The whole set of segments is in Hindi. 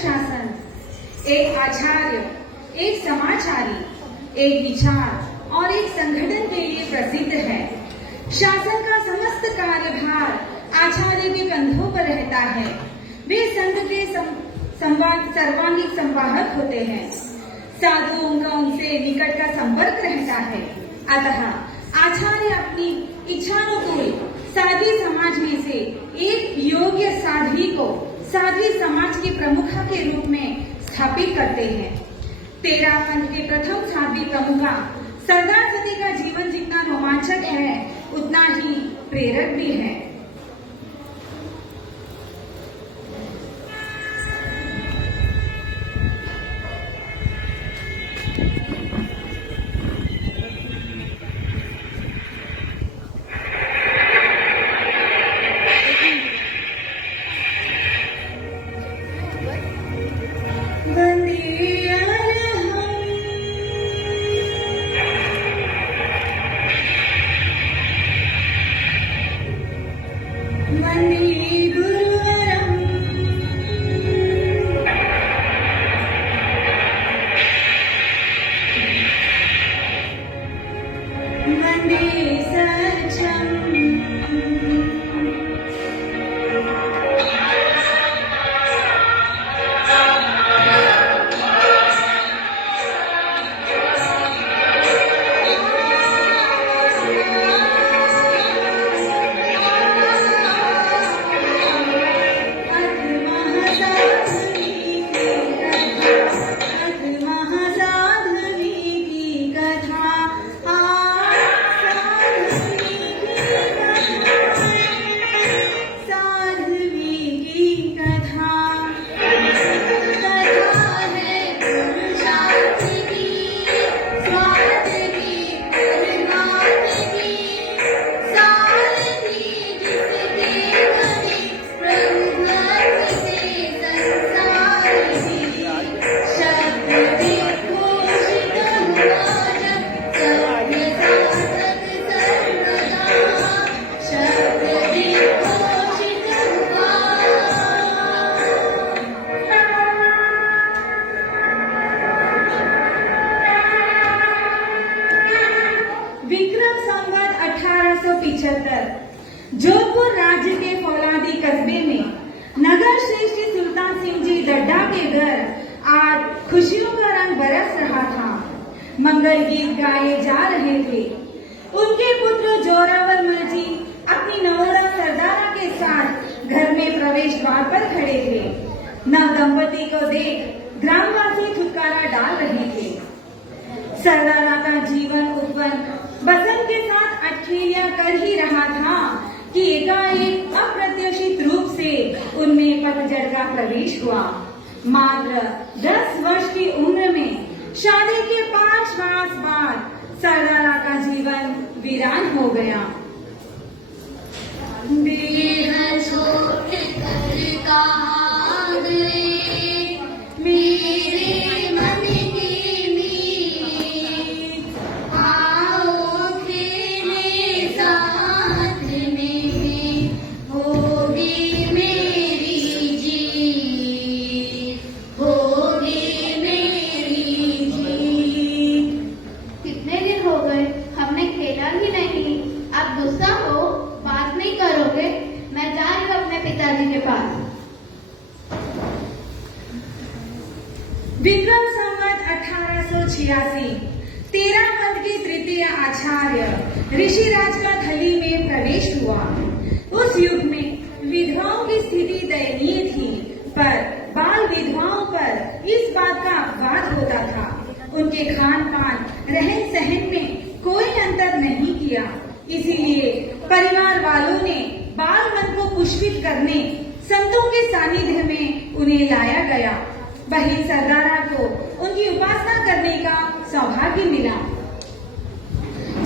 शासन, एक आचार्य, एक समाचारी, एक विचार और एक संगठन के लिए प्रसिद्ध है। शासन का समस्त कार्यभार आचार्य के कंधों पर रहता है। वे संघ के सर्वांगीण संवाहक होते हैं। साधुओं का उनसे निकट का संपर्क रहता है। अतः आचार्य अपनी इच्छानुकूल साध्वी समाज में से एक योग्य साध्वी को साध्वी समाज के प्रमुखा के रूप में स्थापित करते हैं। 13 पंथ के प्रथम साध्वी प्रमुखा सरदार सती का जीवन जितना रोमांचक है उतना ही प्रेरक भी है। जोधपुर राज्य के फौलादी कस्बे में नगर श्रेष्ठ सुल्तान सिंह जी डड्डा के घर आज खुशियों का रंग बरस रहा था। मंगल गीत गाए जा रहे थे। उनके पुत्र जोरावर मल जी अपनी नवरा सरदारा के साथ घर में प्रवेश द्वार पर खड़े थे। नव दंपति को देख ग्रामवासी छुटकारा डाल रहे थे। सरदारा का जीवन उपवन बसंत के साथ अठखेलिया कर ही रहा था कि एकाएक अप्रत्याशित रूप से उनमें पतझड़ का प्रवेश हुआ। मात्र 10 वर्ष की उम्र में शादी के 5 मास बाद सरदारा का जीवन वीरान हो गया। देह छोड़ कर कहाँ गए मेरे मन की मीत, आओ खेले साथ में होगी मेरी जीत, होगी मेरी जीत। कितने दिन हो गए हमने खेला ही नहीं। अब गुस्सा हो बात नहीं करोगे? मैं जा रही हूँ अपने पिताजी के पास। विक्रम संवत 1886 13 पंथ के तृतीय आचार्य ऋषिराज का थली में प्रवेश हुआ। उस युग में विधवाओं की स्थिति दयनीय थी, पर बाल विधवाओं पर इस बात का अपवाद होता था। उनके खान पान रहन सहन में कोई अंतर नहीं किया। इसीलिए परिवार वालों ने बाल मन को पुष्पित करने संतों के सानिध्य में उन्हें लाया गया। बहन सरदारा को उनकी उपासना करने का सौभाग्य मिला।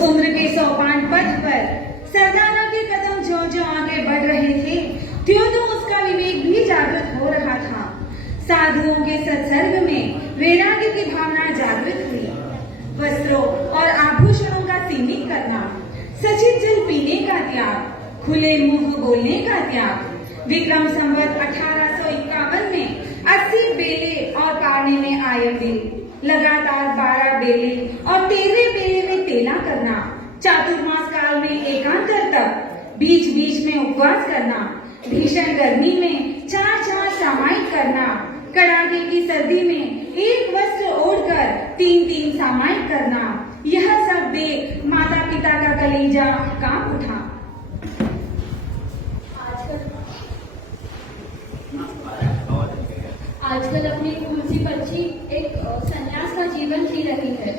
उम्र के सोपान पथ पर सरदारा के कदम जो आगे बढ़ रहे थे, त्यों उसका विवेक भी जागृत हो रहा था। साधुओं के सत्संग में वैराग्य की भावना जागृत हुई। वस्त्रों और आभूषणों का सीमित करना, सचित जल पीने का त्याग, खुले मुंह बोलने का त्याग। विक्रम संवत 1851 में 80 कायम दिन, लगातार 12 बेले और 13वें बेले में तेला करना, चातुर्मास काल में एकांतर तप, बीच बीच में उपवास करना, भीषण गर्मी में 4 सामायिक करना, कड़ाके की सर्दी में एक वस्त्र ओढ़कर 3 सामायिक करना, यह सब देख माता पिता का कलेजा कांप उठा। आजकल अपनी तुलसी बच्ची एक सन्यास का जीवन जी रही है।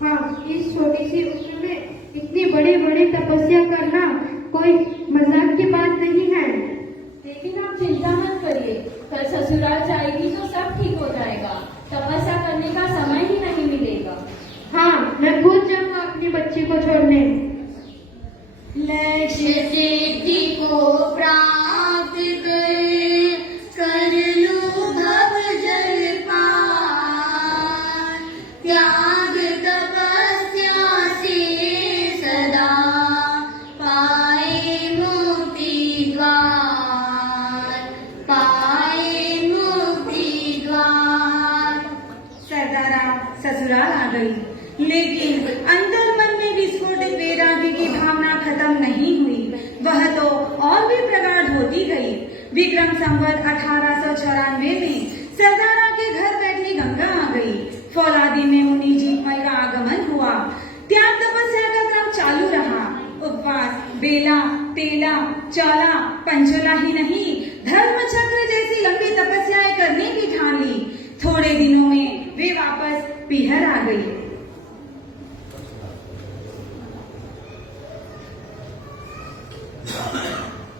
हाँ, इस छोटी सी उम्र में इतनी बड़ी बड़ी तपस्या करना कोई मजाक की बात नहीं है। लेकिन आप चिंता मत करिए, कल ससुराल जाएगी तो सब ठीक हो जाएगा। तपस्या करने का समय ही नहीं मिलेगा। हाँ, मैं खुद जाऊंगा अपनी बच्ची को छोड़ने। लक्ष्य सिद्धि को प्राप्त कर लूं भव जल पार, त्याग तपस्या से सदा पाए मुक्ति द्वार, पाए मुक्ति द्वार। सरदारा ससुराल आ गई, लेकिन अंतर मन में विस्फोटित वैराग्य की भावना खत्म नहीं हुई, वह तो और भी प्रगाढ़ होती गई। विक्रम संवत 1894 में सरदारा के घर बैठी गंगा आ गई। फौलादी में मुनि जीतमल का आगमन हुआ। त्याग तपस्या का क्रम चालू रहा। उपवास, बेला, तेला, चाला, पंचोला ही नहीं, धर्म चक्र जैसी लंबी तपस्याएं करने की ठान ली। थोड़े दिनों में वे वापस पीहर आ गई।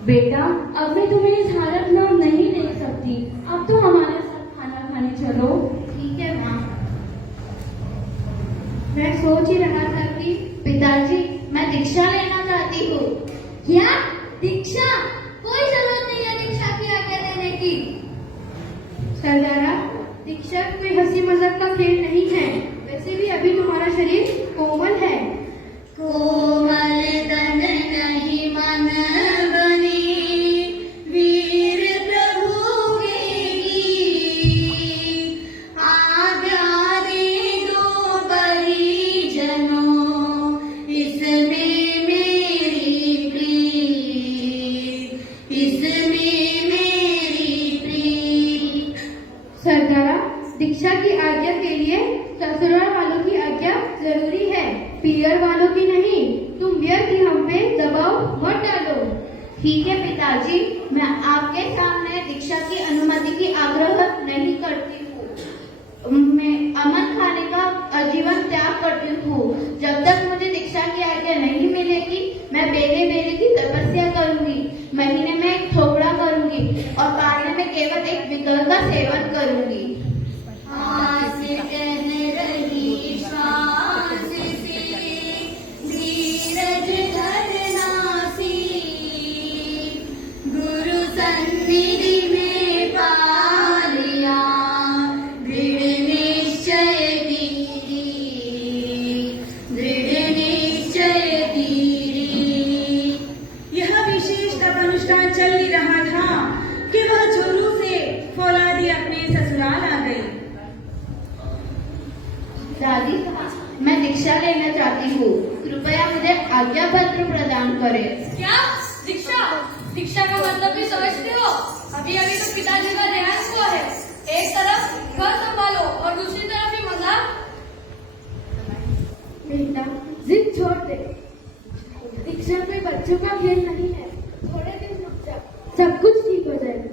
बेटा, अब मैं तुम्हें इस हालत में नहीं देख सकती। अब तो हमारे साथ खाना खाने चलो। ठीक है माँ। मैं सोच ही रहा था कि पिताजी, मैं दीक्षा लेना चाहती हूँ। क्या दीक्षा? कोई जरूरत नहीं है दीक्षा की आज्ञा लेने की। सरदारा, दीक्षा कोई हंसी मजाक का खेल नहीं है। वैसे भी अभी तुम्हारा शरीर कोमल है। कोमल तन नहीं मन बनी, वीर प्रभु की आज्ञा दे दो परिजनों, इसमें मेरी प्रीत, इसमें मेरी प्रीत। सरदारा, दीक्षा की आज्ञा के लिए ससुराल वालों की आज्ञा जरूरी है, पीयर वालों की नहीं। तुम व्यर्थ ही हम पे दबाव मत डालो। ठीक है पिताजी, मैं आपके सामने दीक्षा की अनुमति की आग्रह नहीं करती हूँ। मैं अमन खाने का जीवन त्याग करती हूँ। जब तक मुझे दीक्षा की आज्ञा नहीं मिलेगी, मैं बेले बेले की तपस्या करूंगी, महीने में एक थोपड़ा करूंगी और पानी में केवल एक विकल का सेवन करूंगी। आस कह रही श्वास से धीरज धरना सी, गुरु सन्निधि में पा लिया दृढ़ निश्चय तेरी, दृढ़ निश्चय तेरी। यह विशेष तप अनुष्ठान चल ही रहा था कि वह जोरू से फौलादी अपने ससुराल आ गई। दादी, मैं दीक्षा लेना चाहती हूँ। कृपया मुझे आज्ञा पत्र प्रदान करें। क्या दीक्षा? दीक्षा का मतलब भी समझते हो? अभी अभी तो पिताजी का देहांत हुआ है। एक तरफ घर संभालो और दूसरी तरफ ही मजाक। बेटा, जिद छोड़ दे। दीक्षा कोई बच्चों का खेल नहीं है। थोड़े दिन रुक जा, सब कुछ ठीक हो जाएगा।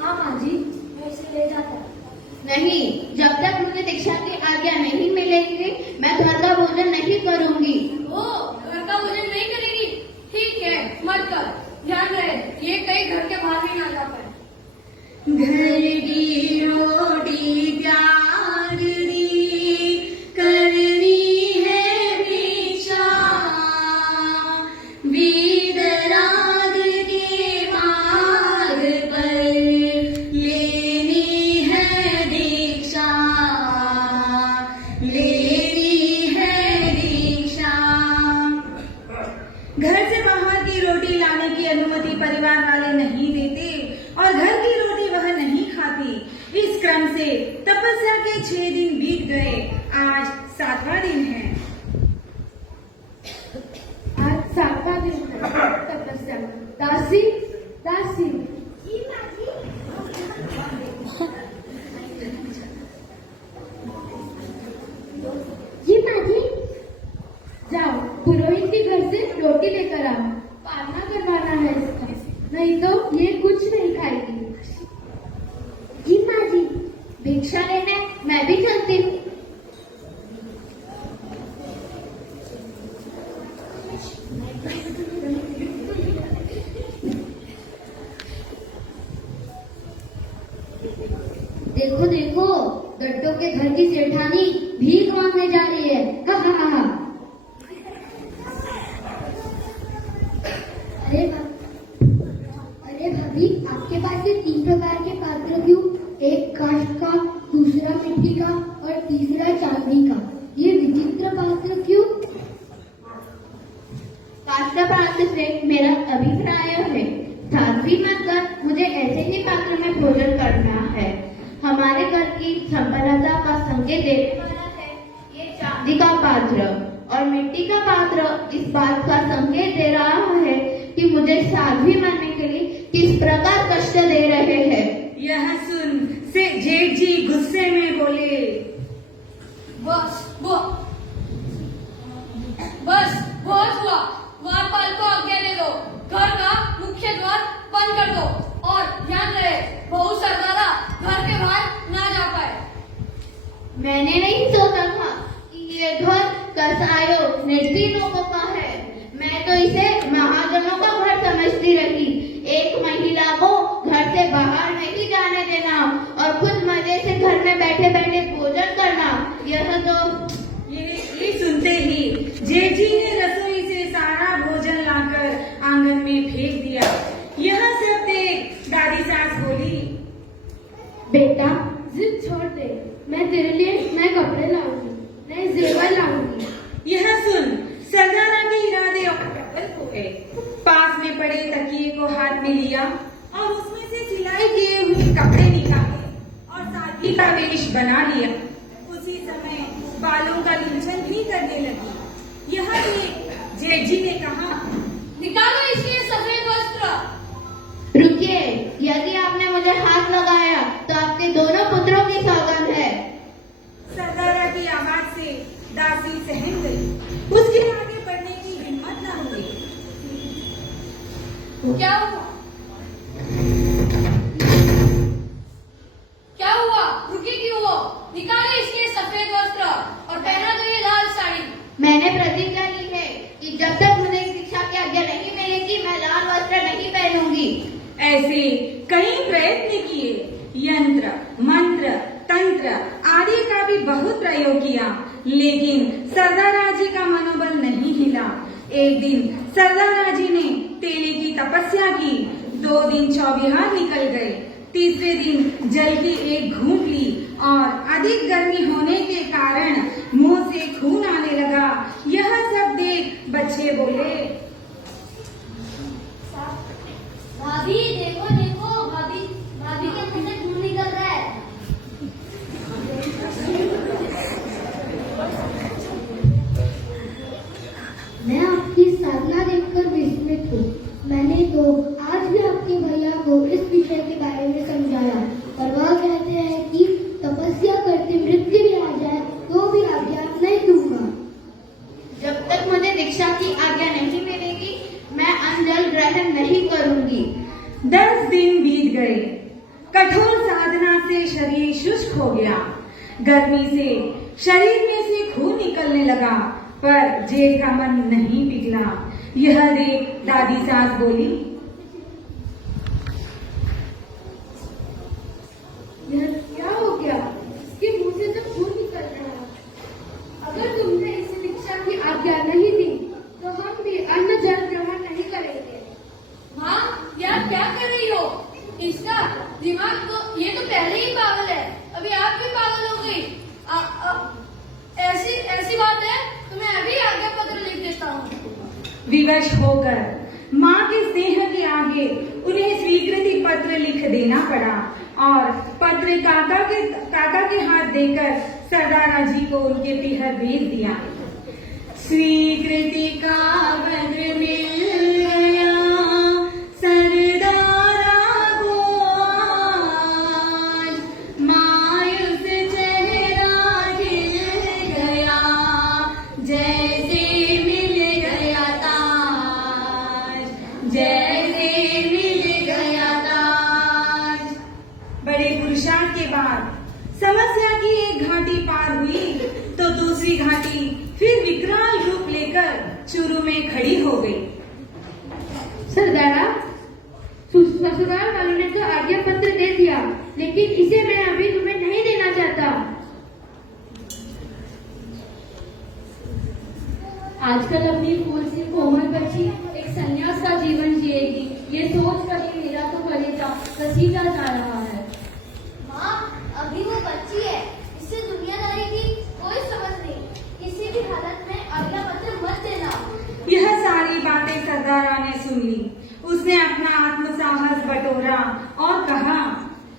हाँ माँ जी, मैं इसे ले जाता। नहीं, जब तक मुझे दीक्षा की आज्ञा नहीं मिलेगी, मैं घर का भोजन नहीं करूँगी। ओ, घर का भोजन नहीं करेगी? ठीक है, मत कर। ध्यान रहे ये कहीं घर के बाहर ही ना जा पाए। घर की रोटी प्यार दी करनी है भिक्षा, वीतराग के मार्ग पर लेनी है दीक्षा, तपस्या के 6 दिन बीत गए, आज 7वां दिन है। आज 7वां दिन है तपस्या। दासी दासी जी माँ जी, जाओ पुरोहित के घर से रोटी लेकर आओ, पालना करवाना है इसका, नहीं तो ये कुछ नहीं खाएगी। जी माँ जी, भिक्षा लेने मैं भी चलती हूँ। देखो देखो, गड्ढों के घर की सेठानी भीख मांगने जा रही है। हा हा हा हा। अरे भाभी, आपके पास ये 3 प्रकार के पात्र क्यों? एक काष्ठ का, दूसरा मिट्टी का और तीसरा चांदी का। ये विचित्र पात्र क्यों? काष्ठ का पात्र से मेरा अभिप्राय है, साध्वी मानकर मुझे ऐसे ही पात्र में भोजन करना है। हमारे घर की संपन्नता का संकेत देने वाला है ये चांदी का पात्र, और मिट्टी का पात्र इस बात का संकेत दे रहा है कि मुझे साध्वी मानने के लिए किस प्रकार कष्ट दे रहे हैं। यह सुन से जेठ जी गुस्से में बोले, बस बहुत हुआ। द्वारपाल को आज्ञा दे दो, घर का मुख्य द्वार बंद कर दो, और ध्यान रहे बहू सरदारा घर के बाहर ना जा पाए। मैंने नहीं सोचा था कि ये घर कसायों निर्धन लोगों का है। मैं तो इसे महाजनों का घर समझती रही। एक महिला को घर से बाहर नहीं जाने देना और खुद मजे से घर में बैठे बैठे भोजन करना, यह तो ये सुनते ही जेठ जी ने रसोई से सारा भोजन लाकर आंगन में फेंक दिया। यह सब देख दादी सास बोली, बेटा जिद छोड़ दे, मैं तेरे लिए नए कपड़े लाऊंगी, नए जेवर लाऊंगी। यह सुन सरदारा के इरादे और प्रबल हो गए। पास में पड़े तकिए को हाथ में लिया और उसमें से सिलाई किए हुए कपड़े निकाले और साथी का वेश बना लिया। उसी समय बालों का लिंचन भी करने लगी। यह देख जेठ जी ने कहा, निकालो इसलिए सफेद वस्त्र। रुकिए, यदि आपने मुझे हाथ लगाया तो आपके दोनों पुत्रों की सौगंध है। सरदारा की आवाज से दासी सहम गई। उसके आगे बढ़ने की हिम्मत न हुई। क्या हुआ? क्या हुआ? रुकी क्यों हो? निकालो इसलिए सफेद वस्त्र और पहना दो ये लाल साड़ी। मैंने प्रतिज्ञा ली है कि जब तक मुझे शिक्षा की आज्ञा नहीं मिलेगी मैं लाल वस्त्र नहीं पहनूंगी। ऐसे कई प्रयत्न किए, यंत्र मंत्र तंत्र आदि का भी बहुत प्रयोग किया, लेकिन सरदारा जी का मनोबल नहीं हिला। एक दिन सरदारा जी ने तेली की तपस्या की। 2 दिन चौबिहार निकल गए। तीसरे दिन जल की एक घूंट ली और अधिक गर्मी होने के कारण मुंह से खून आने लगा। यह सब देख बच्चे बोले, भाभी देखो देखो, भाभी के मुंह से खून निकल रहा है। मैं आपकी साधना देखकर विस्मित हूँ। मैंने तो आज भी आपके भैया को इस विषय के बारे में समझाया और वह कहते हैं कि तपस्या करते मृत्यु भी आ जाए तो भी आज्ञा नहीं दूंगा। जब तक मुझे दीक्षा की आज्ञा नहीं मिलेगी मैं अन्न जल ग्रहण नहीं करूंगी। 10 दिन बीत गए। कठोर साधना से शरीर शुष्क हो गया। गर्मी से शरीर में से खून निकलने लगा, पर जेठ का मन नहीं पिघला। यह देख दादी सास बोली, यह क्या हो गया? इसके मुंह से तो खून निकल रहा है। अगर तुमने इसे दीक्षा की आज्ञा नहीं दी तो हम भी अन्न जल ग्रहण नहीं करेंगे। हाँ, यार क्या कर रही हो? इसका दिमाग तो ये तो पहले ही पागल है, अभी आप भी पागल हो गई। ऐसी बात है तो मैं अभी आज्ञा पत्र लिख देता हूँ। विवश होकर माँ के स्नेह के आगे उन्हें स्वीकृति पत्र लिख देना पड़ा। और पत्र काका के हाथ देकर सरदारा जी को उनके पीहर भेज दिया। स्वीकृति का पत्र मिल गया सरदारा को आज, मायूस चेहरा खिल गया जैसे मिल गया ताज, जैसे मिल गया ताज। बड़े पुरुषार्थ के बाद समस्या की एक घाटी पार हुई तो दूसरी घाटी फिर विकराल रूप लेकर चूरू में खड़ी हो गई। सरदारा, ससुराल वालों ने तो आज्ञा पत्र दे दिया, लेकिन इसे मैं अभी तुम्हें नहीं देना चाहता। आजकल अपनी फूल सी कोमल बच्ची एक संन्यास का जीवन जिएगी, ये सोच कर ही मेरा तो कलेजा कसीदा जा रहा है। माँ, अभी वो बच्ची है, इससे दुनियादारी की कोई समझ नहीं। किसी भी हालत में आज्ञा पत्र मत देना। यह सारी बातें सरदारा ने सुन ली। उसने अपना आत्मसाहस बटोरा और कहा,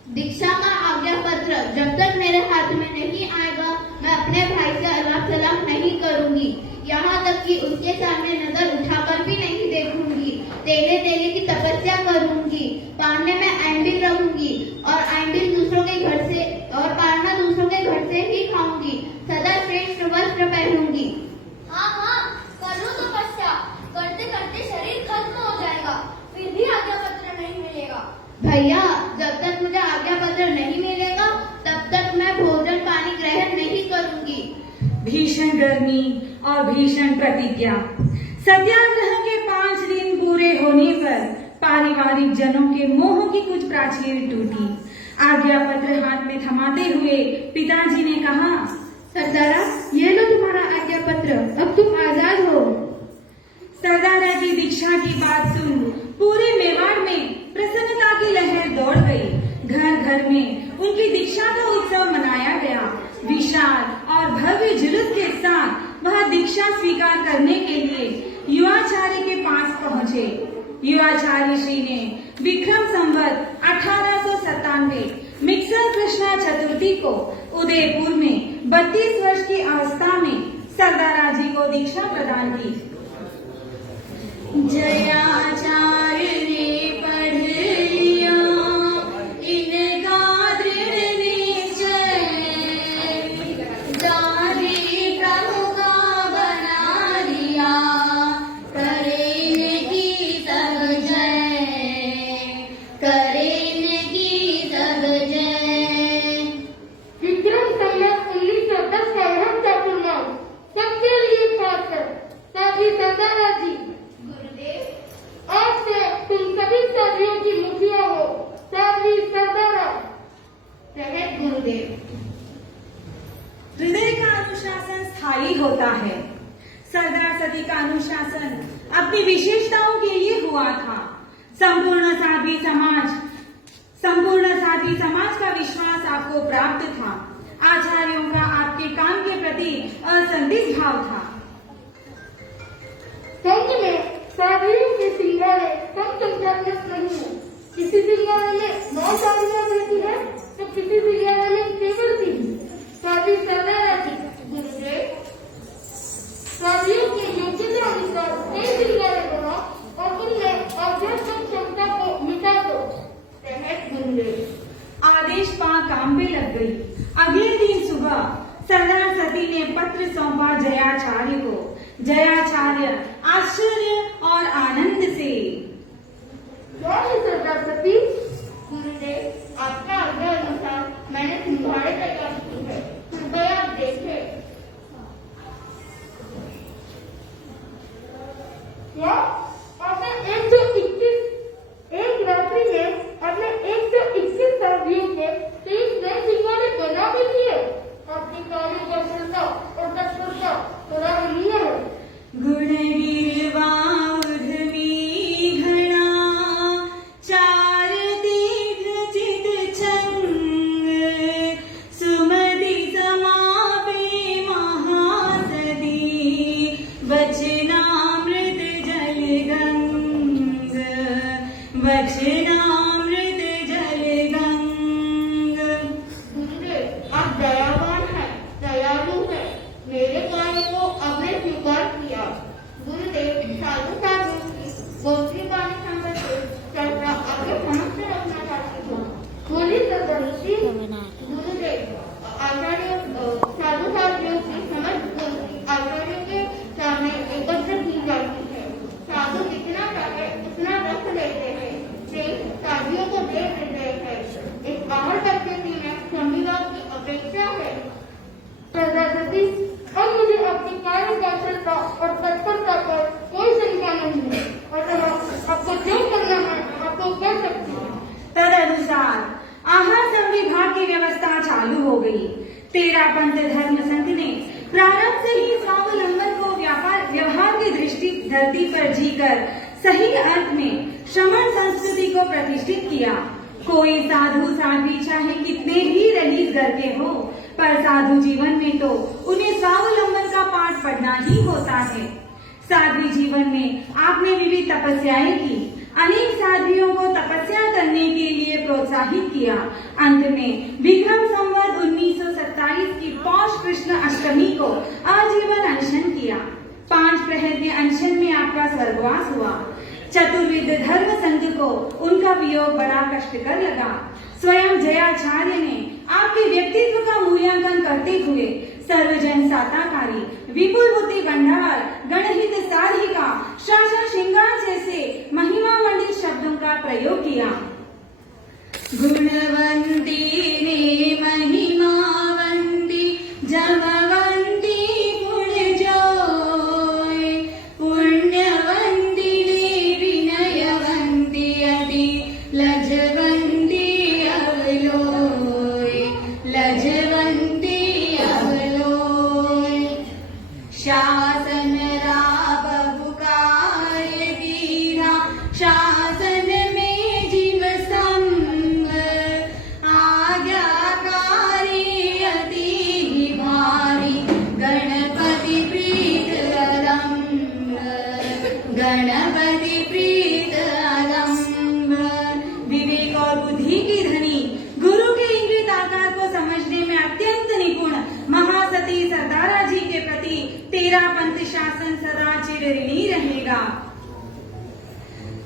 दीक्षा का आज्ञा पत्र जब तक मेरे हाथ में नहीं आएगा, मैं अपने भाई से अल्लाह सलाम नहीं करूंगी। यहाँ तक कि उसके सामने नजर उठाकर भी नहीं देखूंगी। तेले तेले की तपस्या करूंगी, पालने में आइंबिल रहूंगी और आइंबिल दूसरों के घर से और पालना दूसरों के घर से ही खाऊंगी। सदा श्रेष्ठ वस्त्र पहनूंगी। हाँ हाँ, करो तपस्या। करते करते शरीर खत्म हो जाएगा, फिर भी आज्ञा पत्र नहीं मिलेगा। भैया, जब तक मुझे आज्ञा पत्र नहीं मिलेगा तब तक मैं भोजन पानी ग्रहण नहीं करूंगी। भीषण गर्मी और भीषण प्रतिज्ञा। सत्याग्रह के 5 दिन पूरे होने पर पारिवारिक जनों के मोह की कुछ प्राचीर टूटी। आज्ञा पत्र हाथ में थमाते हुए पिताजी ने कहा, सरदारा, ये लो तुम्हारा आज्ञा पत्र, अब तुम आजाद हो। सरदारा की दीक्षा की बात सुन पूरे मेवाड़ में प्रसन्नता की लहर दौड़ गई। घर घर में उनकी दीक्षा का उत्सव मनाया गया। विशाल और भव्य जुलूस के साथ वह दीक्षा स्वीकार करने के लिए युवाचार्य के पास पहुँचे। युवाचार्य श्री ने विक्रम संवत 1897 मिक्सर कृष्णा चतुर्थी को उदयपुर में 32 वर्ष की अवस्था में सरदारा जी को दीक्षा प्रदान की। जयाचार्य ने पढ़ लिया इनका दृढ़ निश्चय, जाति प्रभु का बना लिया, करेंगे सब जय, करेंगे सब जय। विक्रम संवत 1910 का यह चातुर्मास सबके लिए खास है। साथी सरदारा जी, आज से तुम सभी साथियों की मुखिया हो। साथी सरदारा। जय गुरुदेव। हृदय का अनुशासन स्थायी होता है। सरदार सती का अनुशासन अपनी विशेषताओं के लिए हुआ था। संपूर्ण साध्वी समाज का विश्वास आपको प्राप्त था। आचार्यों का आपके काम के प्रति असंदिग्ध भाव था। संघ में साथियों के सिंगारे कम संख्या में नहीं है। किसी सिंगारे में 9 साथियां रहती है तो किसी सिंगारे में केवल 3। साथी सरदारा जी, गुरुदेव, साथियों की योग्यता अनुसार कई सिंगारे बनाओ और उनमें आध्यात्मिक क्षमता को मिटा दो। गुरुदेव। आदेश पा काम पे लग गई। अगले दिन सुबह सरदार सती ने पत्र सौंपा जयाचार्य को। जयाचार्य आश्चर्य और आनंद से, क्या है सरदार सती? गुरुदेव, आपका आज्ञा अनुसार मैंने तुम्हारे तैयार की है, कृपया आप देखें। क्या आपने 121 रात्रि में अपने 121 साथियों के 30 नए सिंगारे बना भी लिए? आपकी कार्य कुशलता और तत्परता सराहनीय है। गुणगिरवा उर्ध्वी घना चार दीर्घ चित धर्म संघ ने प्रारंभ से ही स्वावलंबन को व्यवहार की दृष्टि धरती पर जीकर सही अर्थ में श्रमण संस्कृति को प्रतिष्ठित किया। कोई साधु साध्वी चाहे कितने भी रईस घर के हो, पर साधु जीवन में तो उन्हें स्वावलंबन का पाठ पढ़ना ही होता है। साध्वी जीवन में आपने विविध तपस्याएं की, अनेक साध्वियों को तपस्या करने के लिए प्रोत्साहित किया। अंत में विक्रम संवत 1927 की पौष कृष्ण अष्टमी को आजीवन अनशन किया। 5 प्रहर के अनशन में आपका स्वर्गवास हुआ। चतुर्विद धर्म संघ को उनका वियोग बड़ा कष्टकर लगा। स्वयं जयाचार्य ने आपके व्यक्तित्व का मूल्यांकन करते हुए सर्वजन साताकारी, विपुल बुद्धि भंडार, गणहित साधिका, शासन श्रृंगार जैसे महिमा मंडित शब्दों का प्रयोग किया। गुणवंती ने महिमावंती जमवंती गुण जोय, पुण्यवंती ने विनयवंती अति लजवंती अवलोय, लजवंती अवलोय। शासन राबहु कार्य कीरा, शासन में जीव संग, आज्ञाकारी अति भारी, गणपति प्रीत अलंग, गणपति प्रीत अलंग। विवेक और बुद्धि की धनी, गुरु के इंगित आकार को समझने में अत्यंत निपुण महासती सरदारा जी के प्रति तेरा पंथ शासन सदा चिर ऋणी रहेगा।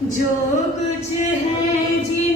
जो कुछ है जी